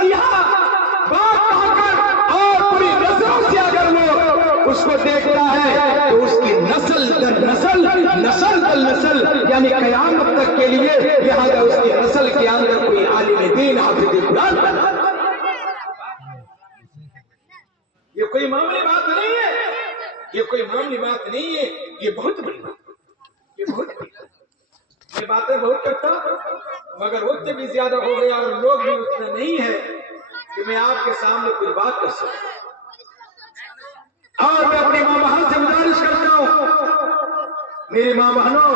नसीहा बात कहकर और पूरी नस्लों से अगर वो उसको देखता है तो उसकी नस्ल दर नस्ल यानी कयामत तक के लिए लिहाजा उसकी नस्ल के अंदर कोई आलिम दीन हाफिज कुरान बना। ये कोई मामूली बात नहीं है, ये कोई मामूली बात नहीं है, ये बहुत बड़ी बात, ये बहुत बड़ी बात। ये बातें बहुत करता मगर वक्त भी ज्यादा हो गया और लोग भी उतने नहीं है कि मैं आपके सामने कोई बात कर सकूं। और मैं अपनी मां बहन से गुजारिश करता हूं, मेरी मां बहनों,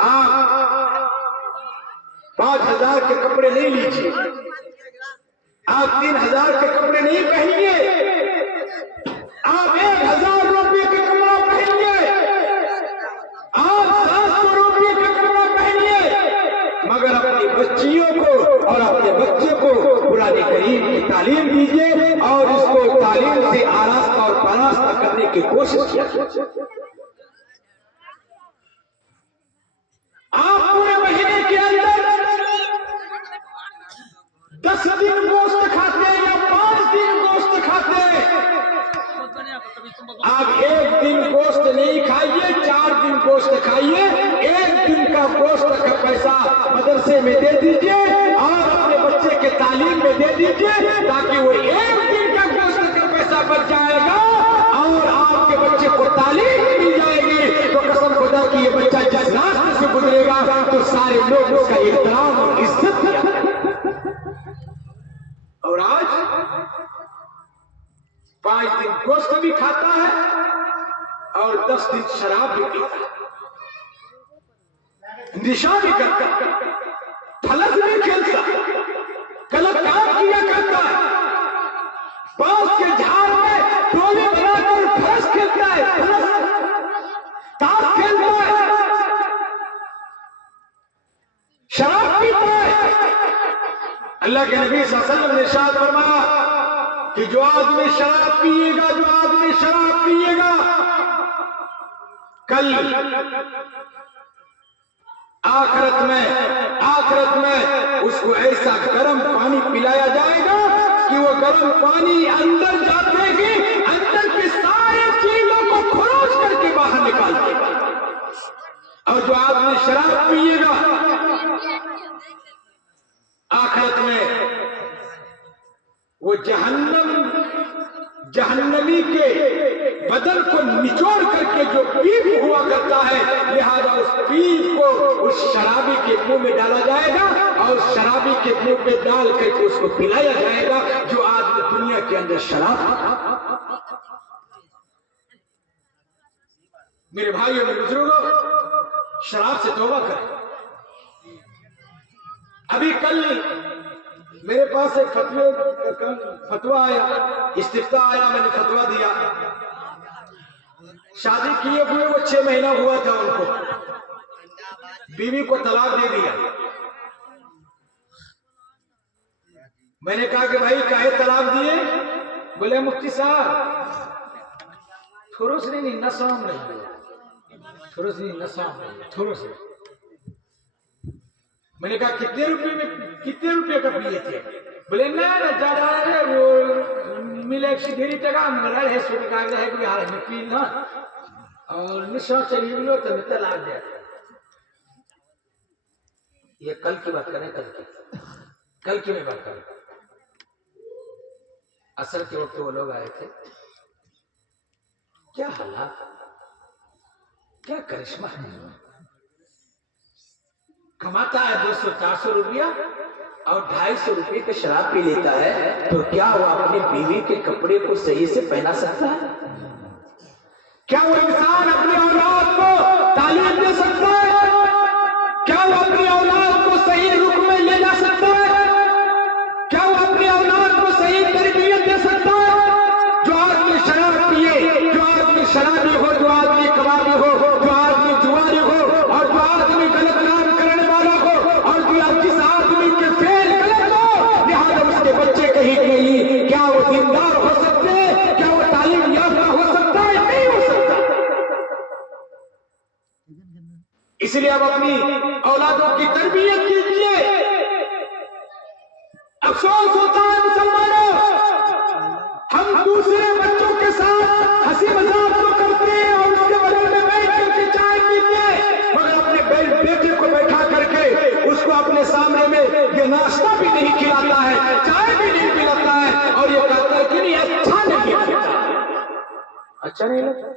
आप 5,000 के कपड़े नहीं लीजिए, आप 3,000 के कपड़े नहीं पहनिए, आप 1,000 रुपये के कपड़ा पहनिए, आप 700 रुपये का कपड़ा पहनिए, मगर अपनी बच्चियों को और अपने बच्चे को कुरान करीम की तालीम दीजिए और इसको तालीम से आरास्ता और परास्ता करने की कोशिश कीजिए। आप पूरे महीने के अंदर 10 दिन गोश्त खाते हैं या 5 दिन गोश्त खाते हैं, आप 1 दिन गोश्त नहीं खाइए, 4 दिन गोश्त खाइए, 1 दिन का गोश्त का पैसा मदरसे में दे दीजिए और अपने बच्चे के तालीम में दे दीजिए ताकि वो 1 दिन का गोश्त का पैसा बच जाएगा और आपके बच्चे को तालीम मिल जाएगी। तो कसम खुदा की ये बच्चा जिस रास्ते से गुजरेगा तो सारे लोग उसका एहतराम और इज्जत करेंगे। और आज 5 दिन गोश्त भी खाता है और 10 दिन शराब भी पीता है, निशा भी करता है, फलस भी खेलता है, गलत काम किया करता है, बांस के झाड़ में टोली बनाकर फलस खेलता है, ताश खेलता है, शराब पीता है। अल्लाह के नबी सल्लल्लाहु अलैहि वसल्लम ने इरशाद फरमाया कि जो आदमी शराब पिएगा, जो आदमी शराब पिएगा, कल आखिरत में उसको ऐसा गर्म पानी पिलाया जाएगा कि वो गर्म पानी अंदर जाते ही अंदर की सारी चीजों को खरोच करके बाहर निकाल देगा। और जो आदमी शराब पिएगा आखिरत में वो जहन्नमी के बदन को निचोड़ करके जो पीप हुआ करता है, लिहाजा उस पीप को उस शराबी के मुंह में डाला जाएगा और शराबी के मुंह में डाल करके उसको पिलाया जाएगा। जो आदमी दुनिया के अंदर शराब, मेरे भाइयों मेरे बुजुर्गों, शराब से तौबा करें। अभी कल मेरे पास एक फतवा आया, इस्तिफ्ता आया, मैंने फतवा दिया। शादी किए हुए वो 6 महीना हुआ था, उनको बीवी को तलाक दे दिया। मैंने कहा कि भाई काहे तलाक दिए? बोले मुफ्ती साहब थोड़ा से नहीं, नसाम नहीं, थोड़ा से नहीं, नसाम नहीं, थोड़ा से। मैंने कहा कितने रुपए का पिए थे? बोले ना ज्यादा है, वो मिले धीरे टका मगर है सुन का है कि यार में पी ना और निशा चली लो तो मैं तलाक दे। ये कल की बात करें, कल की मैं बात करें। असर के वक्त वो लोग आए थे, क्या हालात, क्या करिश्मा है। कमाता है 200-400 रुपया और 250 रुपये का शराब पी लेता है, तो क्या वो अपनी बीवी के कपड़े को सही से पहना सकता है? क्या वो इंसान अपनी औलाद को तालीम दे सकता है? क्या वो अपनी औलाद को सही रुख में ले जा सकता है? क्या वो अपनी औलाद को सही तरबियत दे सकता है? जो आदमी शराब पिए, जो आदमी शराबी हो, जो आदमी कबाबी हो, जो आदमी जुआरी हो और जो आदमी गलत काम करने वाला हो और जो जिस आदमी के फेल गलत हो, लिहाजा उसके बच्चे कहीं नहीं, क्या वो दीनदार हो सकते हैं? क्या वो तालीम याफ्ता हो सकता है? नहीं हो सकता। इसलिए अब अपनी औलादों की तरबियत कीजिए, अफसोस होता है मुसलमानों, हम दूसरे बच्चों के साथ हंसी मजाक तो करते हैं और उसके बगल में बैठ करके चाय पीते हैं, मगर अपने बेटे को बैठा करके उसको अपने सामने में ये नाश्ता भी नहीं खिलाता है, चाय भी नहीं पिलाता है, और ये कहता है कि नहीं अच्छा नहीं लगता, अच्छा नहीं लगता।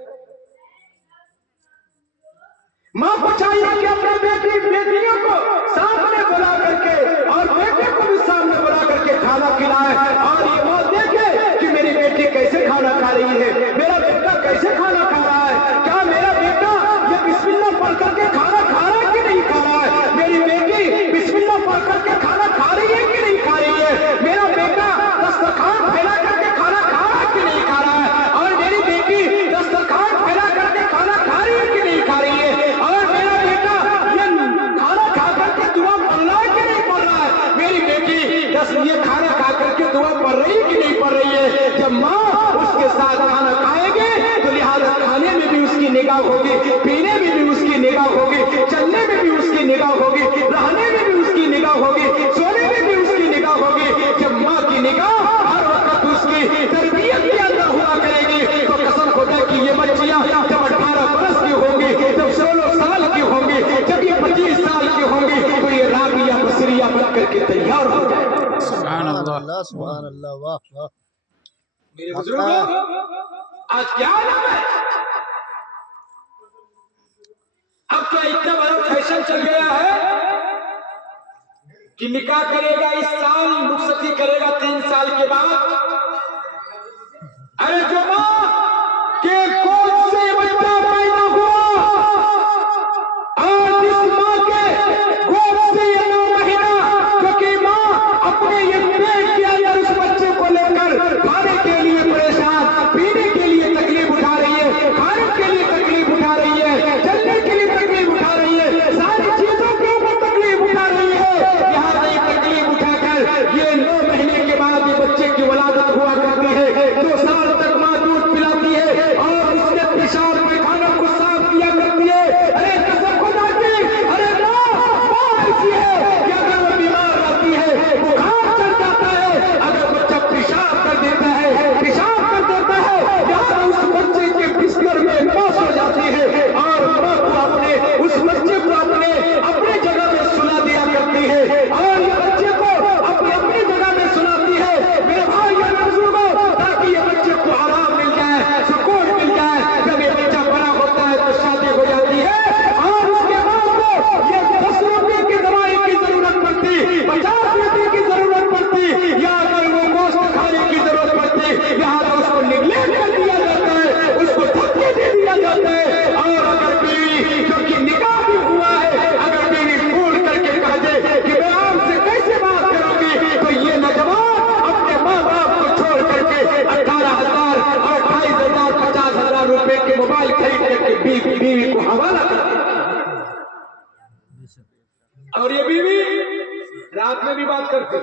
मां को चाहिए कि अपने बेटियों को सामने बुला करके और बेटे को भी सामने बुला करके खाना खिलाए, और ये मां देखे कि मेरी बेटी कैसे खाना खा रही है, मेरा बेटा कैसे खाना खा रहा है, क्या मेरा बेटा ये बिस्मिल्लाह पढ़ करके खाना खा रहा है कि नहीं खा रहा है, मेरी बेटी बिस्मिल्लाह पढ़ करके खाना खा रही है कि नहीं खा रही है, मेरा बेटा दस्तरखान फैला करके खाना खा रहा है कि नहीं खा रहा है, और मेरी बेटी दस्तरखान फैला करके खाना खा रही है कि नहीं खा रही है, और मेरा बेटा ये खाना खा करके दुआ पढ़ रहा है कि नहीं पढ़ रहा है, मेरी बेटी ये खाना खा करके दुआ पढ़ रही है कि नहीं पढ़ रही है। जब माँ उसके साथ खाना खाएंगे तो लिहाजा खाने में भी उसकी निगाह होगी, पीने में भी उसकी निगाह होगी, चलने में भी उसकी निगाह होगी, रहने में भी उसकी निगाह होगी, सोने में भी उसकी निगाह होगी। जब माँ की निगाह हर वक्त उसकी तरबियत के अंदर हुआ करेगी तो कसम खुदा की ये बच्चियां जब 18 बरस की होंगी, जब 16 साल की होंगी, जब ये 25 साल की होंगी तो ये राबिया बसरिया बन करके तैयार हो जाएगी। सुभान अल्लाह, सुभान अल्लाह, वाह वाह। मेरे बुजुर्गों, आज क्या नाम है, अब तो इतना बड़ा फैशन चल गया है कि निकाह करेगा इस साल, रुखसती करेगा 3 साल के बाद। अरे जो मां के गोद से बच्चा पैदा हुआ और जिस मां के गोद से ये 9 महीना, क्योंकि मां अपने ये पेट के अंदर उस बच्चे को लेकर खाने के लिए परेशान, पीने के लिए तकलीफ उठा रही है, खाने के लिए तकलीफ उठा रही है, चलने के लिए तकलीफ उठा रही है, सारी चीजों के ऊपर तकलीफ उठा रही है। यहाँ नहीं तकलीफ उठाकर ये 9 महीने के बाद ये बच्चे की वलादत हुआ करती है, 2 साल तक माँ दूध पिलाती है और उसके पेशाब पैखाना को साफ किया करती है। अरे कसम खुदा की, अरे माँ ऐसी है कि अगर वो बीमार रहती है, बुखार चढ़ जाता है, अगर बच्चा पेशाब कर देता है, यहाँ उस बच्चे के बिस्तर में मौत हो जाती है और माँ को अपने उस बच्चे को अपने जगह में सुला दिया करती है और ये बच्चे को अपनी जगह में सुलाती है। मेरे भाई और बुजुर्गों, ताकि ये बच्चे को आराम मिल जाए, सुकून मिल जाए। जब ये बच्चा बड़ा होता है तो शादी हो जाती है और उसके बाद को ये 10 रुपये की दवाई की जरूरत पड़ती, 50 रुपये की जरूरत पड़ती, या अगर वो गोश्त खाने की जरूरत पड़ती, यहाँ तो उसको निगलेक्ट कर दिया जाता है, उसको धक्के दे दिया जाता है। और अगर बीवी, क्योंकि निकाह भी हुआ है, अगर बीवी फोन करके कह दे कि मैं आपसे कैसे बात करूंगी, तो ये नौजवान अपने माँ बाप को छोड़ करके 18,000 और 28,000 50,000 रुपए के मोबाइल खरीद करके बीवी को हवाला कर देता है। और ये बीवी रात में भी बात करती है,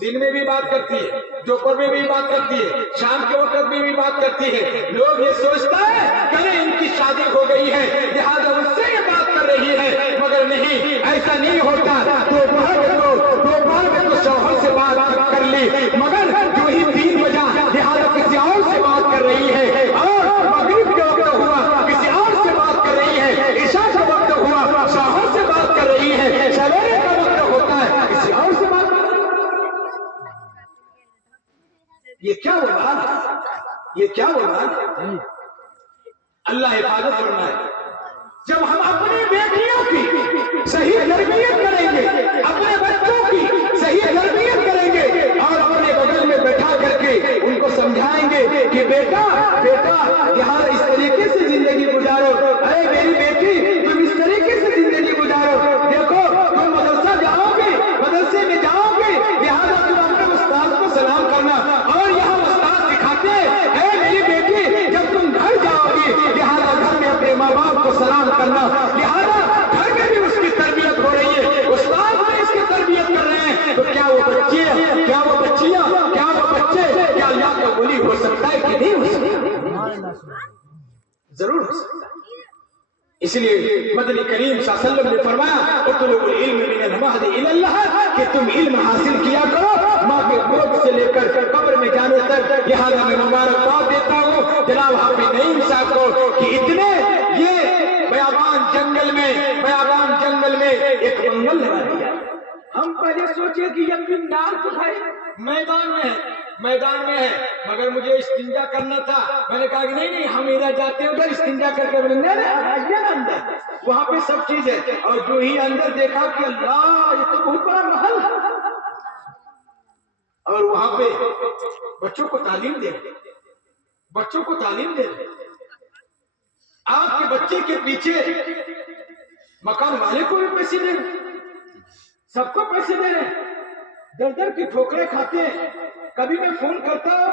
दिन में भी बात करती है, दोपहर में भी बात करती है, शाम के वक्त में भी बात करती है। लोग ये सोचता है कि इनकी शादी हो गई है लिहाजा उससे ये बात कर रही है, मगर नहीं, ऐसा नहीं होता। दोपहर में तो शौहर से बात कर ली, मगर जो ही 3 बजा लिहाजा किसी और से बात कर रही है, और मगरिब के वक्त हुआ किसी और से बात कर रही है, ईशा का वक्त हुआ शौहर से बात कर रही है, सवेरे का वक्त होता है किसी और से बात कर रही है। ये क्या वबाल है, ये क्या वबाल है, अल्लाह हिफाजत फरमाए। जब हम अपनी बेटियों की सही तरबियत करेंगे, अपने बच्चों की सही तरबियत करेंगे और अपने बगल में बैठा करके उनको समझाएंगे कि बेटा यहाँ इस तरीके से जिंदगी गुजारो, अरे मेरी बेटी तुम इस तरीके से जिंदगी गुजारो, देखो तुम मदरसा जाओगे, मदरसे में जाओगे, लिहाजा तुम अपने उस्ताद को सलाम करना, और यहाँ उस्ताद सिखाते हैं मेरी बेटी जब तुम घर जाओगी लिहाजा घर में अपने माँ बाप को सलाम करना, लिहाजा घर में भी उसकी तरबियत हो रही है, उस्ताद भी इसकी तरबियत कर रहे हैं। तो क्या वो बच्चे, क्या वो बच्चियां, क्या वो बच्चे, क्या अल्लाह का वली हो सकता है कि नहीं हो सकता? जरूर हो सकता है। इसलिए मदनी करीम सल्लल्लाहु अलैहि वसल्लम ने फरमाया कि तुम इल्म हासिल किया करो, माँ लिहाजा मैं मुबारकबाद देता हूँ जनाब हाफिज नईम साहब को कि इतने ये बयाबान जंगल में एक मंगल लगा दिया। हम पहले सोचे कि ये पिंडार तो है मैदान में है, मगर मुझे इस्तिंजा करना था। मैंने कहा कि नहीं हम इधर जाते हैं उधर इस्तिंजा करके अंदर वहां पे सब चीज है। और जो ही अंदर देखा कि अल्लाह ये तो बहुत बड़ा महल है। और वहां पे बच्चों को तालीम दे आपके बच्चे के पीछे मकान वाले को भी पैसे दे, सबको पैसे दे रहे, दर दर की ठोकरें खाते हैं। कभी मैं फोन करता हूं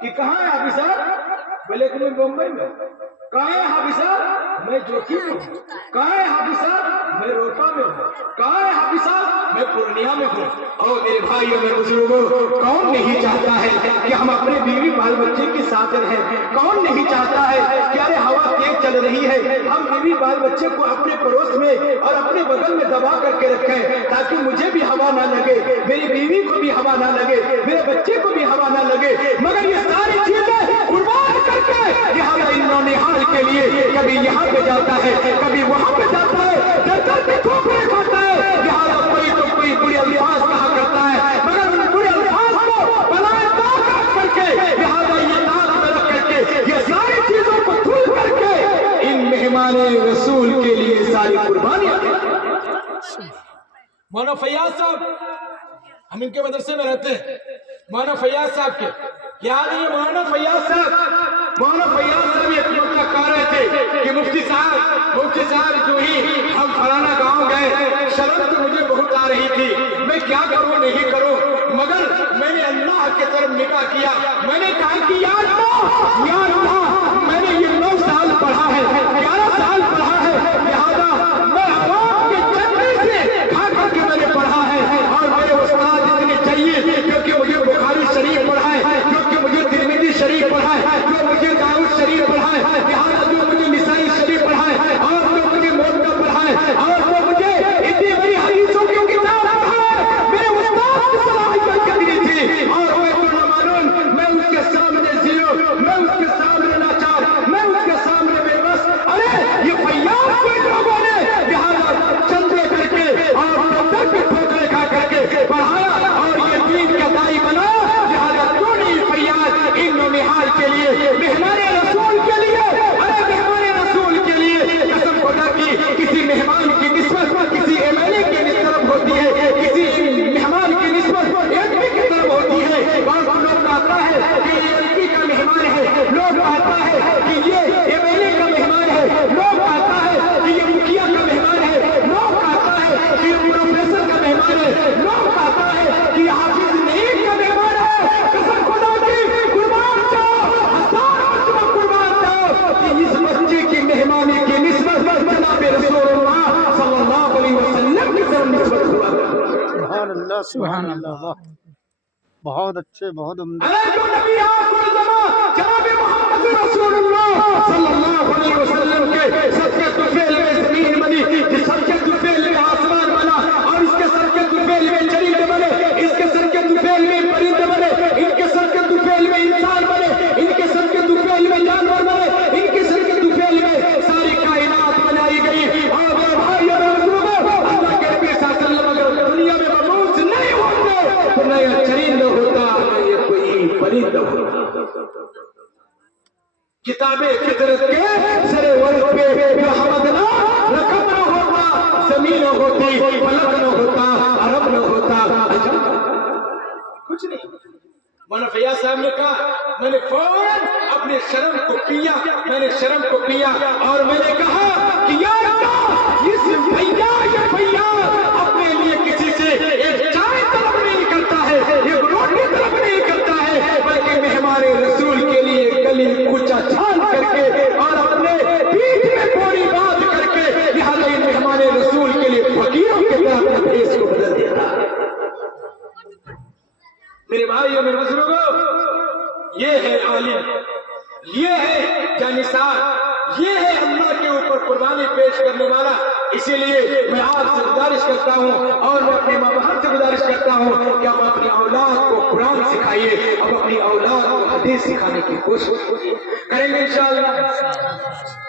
कि कहाँ है हाफिज साहब, बोले कि मैं बम्बई में। कहाँ है हाफिज साहब, मैं जोखिम में हूँ। कहाँ है हाफिज साहब, मैं रोपा में हूँ। कहाँ है हाफिज साहब, मैं पूर्णिया में हूँ। और मेरे भाइयों मेरे बुजुर्गों, कौन नहीं चाहता है कि हम अपने बीवी बाल बच्चे के साथ रहें? कौन नहीं चाहता है कि अरे हवा तेज चल रही है, हम बीवी बाल बच्चे को अपने पड़ोस में और अपने बगल में दबा करके रखें ताकि मुझे भी हवा ना लगे, मेरी बीवी को भी हवा ना लगे, मेरे बच्चे को भी हवा ना लगे। मगर ये सारी चीजें कुर्बान करके यहाँ इन्होंने हाल के लिए कभी यहाँ पे जाता है, कभी वहां पे जाता है, दर पे ठोकरें खाता है। यहाँ कोई तो कोई बुरे अल्फाज कहा करता है, मगर उन बुरे अल्फाज को बनाए ताकत करके लिहाजा ये नाक में रख करके ये सारी चीजों को धुल करके इन मेहमान रसूल के लिए सारी कुर्बानियां। मौलाना फैयाज साहब, हम इनके मदरसे में रहते हैं। मौलाना फैयाज साहब के याद है, मौलाना फैयाज साहब एक मौका कह रहे थे कि मुफ्ती साहब जो ही हम फलाना गांव गए, शर्म तो मुझे बहुत आ रही थी, मैं क्या करूं नहीं करूं, मगर मैंने अल्लाह की तरफ निगाह किया। मैंने कहा कि या अल्लाह मैंने ये 9 साल पढ़ा है, 11 साल पढ़ा है, लिहाजा मैं आवाम के चंदे से खा करके मैंने पढ़ा है। और मेरे उस्ताद इतने चाहिए क्योंकि मुझे बुखारी शरीफ पढ़ा है, क्योंकि मुझे तिरमिज़ी शरीफ पढ़ा है, जो मुझे दाऊद शरीफ पढ़ा है, लिहाजा जो मुझे निसाई शरीफ पढ़ा है, और जो मुझे मुवत्ता पढ़ा है, और जो मुझे इतनी बड़ी हदीसों की किताब पढ़ा है, मेरे उस्ताद की सलाहियत कितनी थी। और मैं तो न मालूम, मैं उसके सामने जीरो, मैं उसके सामने लाचार, मैं उसके सामने बेबस। अरे ये फैयाज के लोगों ने लिहाजा चंदे करके और दर पे ठोकरें खा करके पढ़ाया और ये दीन का दाई बनाया। लिहाजा क्यों नहीं फैयाज इन निहाल के लिए, मेहमान रसूल के लिए, अरे मेहमान रसूल के लिए कसम खुदा की किसी मेहमान की निस्बत किसी एमएलए की तरफ होती है, किसी मेहमान की निस्बत एमपी की तरफ होती है। और लोग कहता है कि ये एमपी का मेहमान है, लोग कहता है कि ये एमएलए का मेहमान है, लोग कहता है कि ये मुखिया का मेहमान है, लोग कहता है कि ये प्रोफेसर का मेहमान है, लोग कहता है कि हाफिज नईम का मेहमान है। कसम खुदा की कुर्बान जाओ, हज़ारों कुर्बान जाओ कि इस बच्चे की मेहमानी की निस्बत जनाब रसूलुल्लाह सल्लल्लाहु अलैहि वसल्लम की तरफ निस्बत हुआ। सुभान अल्लाह, बहुत अच्छे, बहुत उम्दा। अरे जो नबी आखिर ज़मान जनाब मोहम्मद रसूलुल्लाह सल्लल्लाहु अलैहि वसल्लम के सदके तुफैल में जमीन बनी, जिस सदके तुफैल में आसमान बना, और इसके सदके तुफैल में चरिंदे बने, इसके सदके तुफैल में परिंदे बने, इनके सदके तुफैल में इंसान बने, इनके सदके तुफैल में जानवर बने, इनके सदके तुफैल में सारी कायनात बनाई गई। और मेरे भाइयों और बुजुर्गों, अल्लाह के नबी सल्लल्लाहु अलैहि वसल्लम अगर दुनिया में मबूस नहीं होते तो नया चरिंदा होता, ये कोई परिंदा होता। किताबे फितरत के सरे वर्ग पे रहमत ना रकम न होता, जमीन होती, फलक न होता, अरब न होता, कुछ नहीं। मौलाना फैयाज साहब ने कहा, मैंने फौरन अपने शर्म को पिया और मैंने कहा कि या अल्लाह ये फैयाज अपने लिए किसी से एक चाय तलब नहीं करता है, एक रोटी तलब नहीं करता है, बल्कि मेहमान रसूल के लिए गली कूचा छान करके और अपने पीठ में पूरी बात करके लिहाजा इन मेहमान रसूल के लिए फकीरों के तरह अपने भेष को बदल देता है। मेरे भाइयों मेरे बुजुर्गों, ये है आलिम, ये है जानिसार, ये है अल्लाह के ऊपर कुर्बानी पेश करने वाला। इसीलिए मैं आपसे गुजारिश करता हूँ और मैं अपने माँ बाप से गुजारिश करता हूँ कि आप अपनी औलाद को कुरान सिखाइए, अब अपनी औलाद को हदीस सिखाने की कोशिश करेंगे इंशाअल्लाह,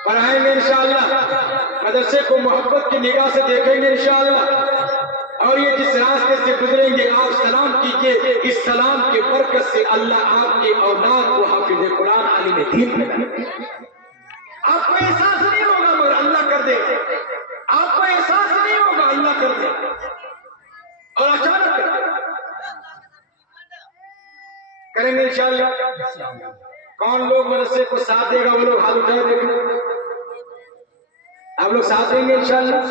पढ़ाएंगे इंशाअल्लाह, मदरसे को मोहब्बत की निगाह से देखेंगे इंशाअल्लाह। और ये जिस रास्ते से गुजरेंगे आप सलाम कीजिए, इस सलाम के बरकत से अल्लाह आपके औलाद को हाफिज कुरान आलिम दीन बनाए। आपको एहसास नहीं होगा मगर अल्लाह कर दे, आपको एहसास नहीं होगा अल्लाह कर दे, और अचानक कर दे। करेंगे इंशाअल्लाह। कौन लोग मदरसे को साथ देगा वो लोग हाथ उठाए देखें। आप लोग साथ देंगे इंशाअल्लाह।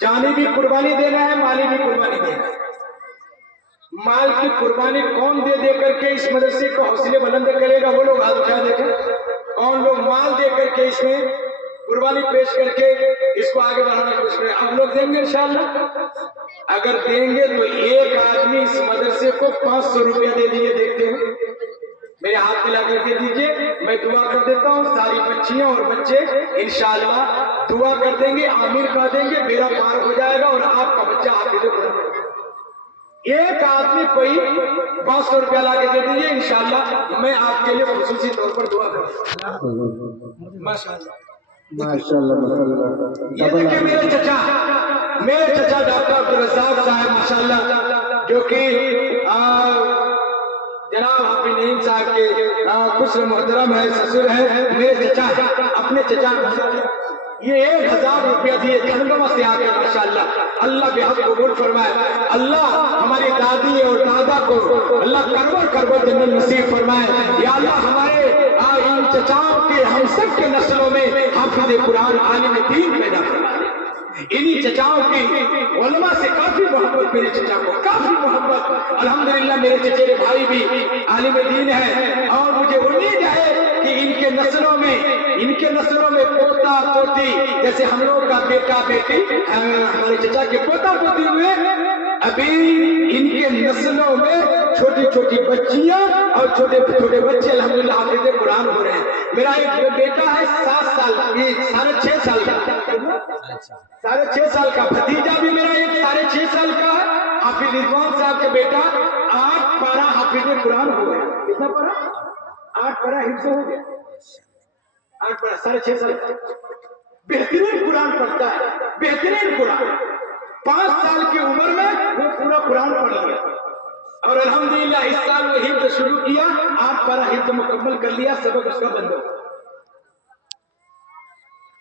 जानी भी कुर्बानी देना है, माली भी कुर्बानी देना है। माल की कुर्बानी कौन दे दे करके इस मदरसे को हौसले बुलंद करेगा वो लोग हाथ उठा देखें। कौन लोग माल दे करके इसमें कुर्बानी पेश करके इसको आगे बढ़ाने की कोशिश करें। आप लोग देंगे इंशाअल्लाह। अगर देंगे तो एक आदमी इस मदरसे को 500 रुपया दे दिए, देखते हैं मेरे हाथ मिला कर दे दीजिए, मैं दुआ कर देता हूँ। सारी बच्चियां और बच्चे इंशाअल्लाह दुआ कर देंगे, आमीर कह देंगे, मेरा पार हो जाएगा और आपका बच्चा हाफिज कुरान। एक आदमी कोई 500 रुपया ला के दे दीजिए, इंशाअल्लाह मैं आपके लिए खुसूसी तौर पर दुआ करूंगा। माशाअल्लाह माशाअल्लाह। ये देखिए मेरे चचा डॉक्टर अब्दुल रज़ाक साहब माशाअल्लाह, जो कि जनाब हाफिज नईम साहब के खुश मोहतरम है, ससुर है, मेरे चचा, अपने चचा ये 1000 रुपया दिए खंडवा से आके माशाअल्लाह। अल्लाह बेहद कबूल फरमाए, अल्लाह हमारी दादी और दादा को अल्लाह करबर जन्नत नसीब फरमाए। या अल्लाह हमारे इन चचाओं के हम सब के नस्लों में हाफिज कुरान आलिम दीन पैदा फरमाए। इन्हीं चचाओं की उलमा से काफी मोहब्बत, मेरे चचा को काफी मोहब्बत। अल्हम्दुलिल्लाह मेरे चचेरे भाई भी आलिम दीन है और मुझे उम्मीद है कि इनके नस्लों में पोता पोती, जैसे हम लोग का बेटा बेटी हमारे चचा के पोता पोती हुए, अभी इनके नस्लों में छोटी छोटी बच्चियां और छोटे छोटे बच्चे अल्हम्दुलिल्लाह हाफिज कुरान हो रहे हैं। मेरा एक बेटा है 7 साल, 6.5 साल का, 6.5 साल का भतीजा भी मेरा एक 6.5 साल का है। हाफिज रिजवान साहब का बेटा 8 पारा हाफिज कुरान हो गया। कितना पारा? 8 पारा हिफ्ज़ हो गया। 8 पारा 6.5 साल का बेहतरीन कुरान पढ़ता है, बेहतरीन कुरान। 5 साल की उम्र में वो पूरा कुरान पढ़ लिया और अल्हम्दुलिल्लाह इस साल वो हिफ्ज़ शुरू किया, 8 पारा हिफ्ज़ मुकम्मल कर लिया, सबक उसका बंद हो।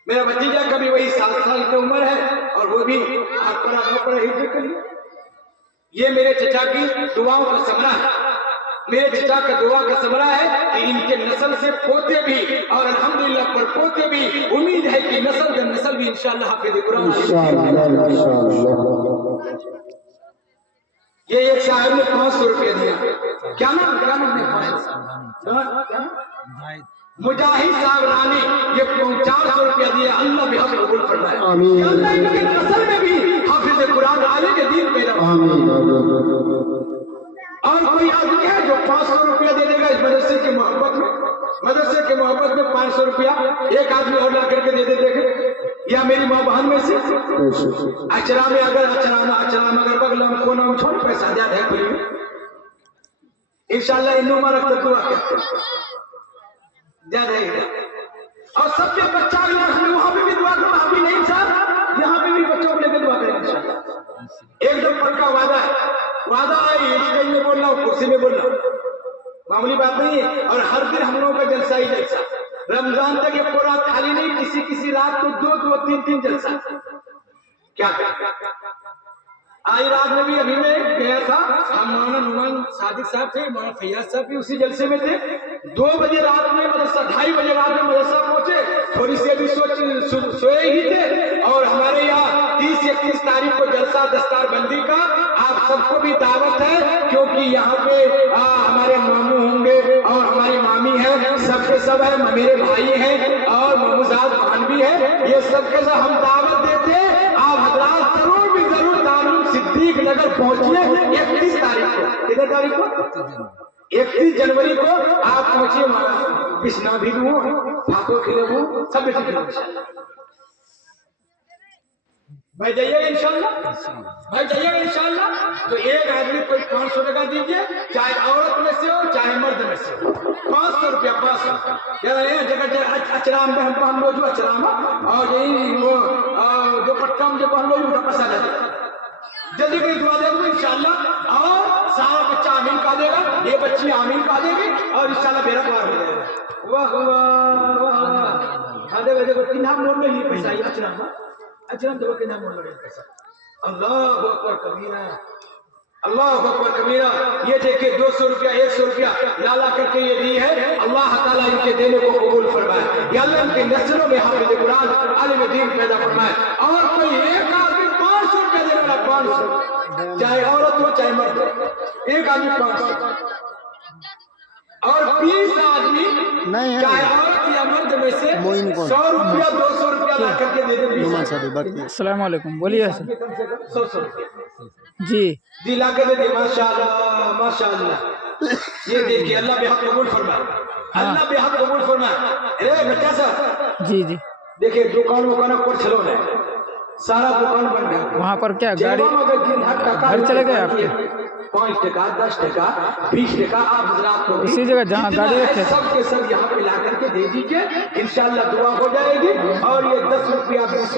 मेरा भतीजा का भी वही 7 साल की उम्र है और वो भी 8 पारा 9 पारा हिफ्ज़ कर लिया। ये मेरे चचा की दुआओं का समरा है, मेरे चचा का दुआ का समरा है कि इनके नस्ल से पोते भी और अल्हम्दुलिल्लाह परपोते भी, उम्मीद है कि नस्ल दर नस्ल भी इंशाअल्लाह हाफिज कुरान। ये एक साहब ने 500 रुपया दिया, क्या नाम मुजाहिद साहब रानी, ये 400 रुपया दिया। अल्लाह भी हक कबूल फरमाए, इनके नस्ल में भी हाफिज कुरान आलिम दीन पैदा। और कोई आदमी है जो 500 रुपया दे देगा इस मदरसे के मोहब्बत में 500 रुपया एक आदमी और ला करके दे दे देखे, या मेरी माँ बहन में से अचरा में अगर बगला में कोना में छोड़ पैसा ज्यादा है कोई इंशाल्लाह इन्नू मारक तो दुआ करते ज्यादा है। और सबके बच्चा वहां पे भी दुआ करो, अभी नहीं साहब यहाँ पे भी बच्चों को लेकर दुआ करें इंशाल्लाह। एकदम पक्का वादा है, ये स्टेज में बोल रहा हूँ, कुर्सी में बोल रहा हूँ, मामूली बात नहीं है। और हर दिन हम लोगों का जलसा ही जलसा, रमजान तक ये पूरा खाली नहीं, किसी रात को 2 3 जलसा। क्या आज रात में भी अभी मैं गया था, हम मौलाना नुमान सादिक साहब थे, मौलाना फैयाज साहब भी उसी जलसे में थे। 2 बजे रात में मदरसा, 2:30 बजे रात में मदरसा पहुंचे, थोड़ी सी अभी सोए ही थे। और हमारे यहाँ 30-31 तारीख को जलसा दस्तारबंदी का, आप सबको भी दावत है, क्योंकि यहाँ पे हमारे मामू होंगे और हमारी मामी है, सबके सब है, मेरे भाई हैं और ममूजाद खान भी है, ये सबके सब हम दावत देते हैं। आप हजरात जरूर सिद्दीक नगर पहुंचिए 31 तारीख को। कितने तारीख को? 31 जनवरी को आप पहुंचिए। बिस्ना भी दूँ, हाथों खिले दूँ, सब भाई जाइएगा इंशाल्लाह, भाई जाइएगा इंशाल्लाह। तो एक आदमी कोई 500 टका दीजिए, चाहे औरत में से हो चाहे मर्द में से हो। 500 रुपया, 500 जगह जगह अचराम में हम लोग जो अचराम और यही वो जो पट्टा में जो हम लोग उनका पैसा दे जल्दी करी दुआ दे दूँ इंशाल्लाह। और सारा बच्चा आमीन कहा देगा, ये बच्ची आमीन कहा देगी और इंशाल्लाह बेड़ा पार हो जाएगा। वाह वाह वाह। आधे बजे को किन्ना मोड़ में लिए पैसा, अचरम देखो कितना मोड़ लगे पैसा। अल्लाह अकबर कबीरा, अल्लाह अकबर कबीरा। ये देखिए 200 रुपया 100 रुपया लाला करके ये दी है। अल्लाह ताला इनके देने को कबूल फरमाए। या अल्लाह इनके नस्लों में हाफिज कुरान आलिम दीन पैदा फरमाए। और कोई एक आदमी 500 रुपया दे वाला, 500, चाहे औरत हो चाहे मर्द हो, एक आदमी 500 और 20 आदमी नहीं है चाहे औरत या मर्द में से मोइन कौन? 100 रुपया 200 रुपया ला करके दे दे। अस्सलाम वालेकुम, बोलिए सर। 100 रुपया जी ला के दे दे। माशाअल्लाह माशाअल्लाह। ये देखिए अल्लाह बेहद कबूल फरमाए, अल्लाह बेहद कबूल फरमाए। अरे बच्चा साहब जी देखिए दुकान पर चलो ना, सारा दुकान बन गया। वहाँ पर क्या गाड़ी घर चले गए आपके? 5 टका 10 टका 20 टका आप हजरात को उसी जगह जहाँ गाड़ी रखे थे। सब के सब यहाँ पे ला करके दे दीजिए, इंशाल्लाह दुआ हो जाएगी। और ये 10 रुपया 20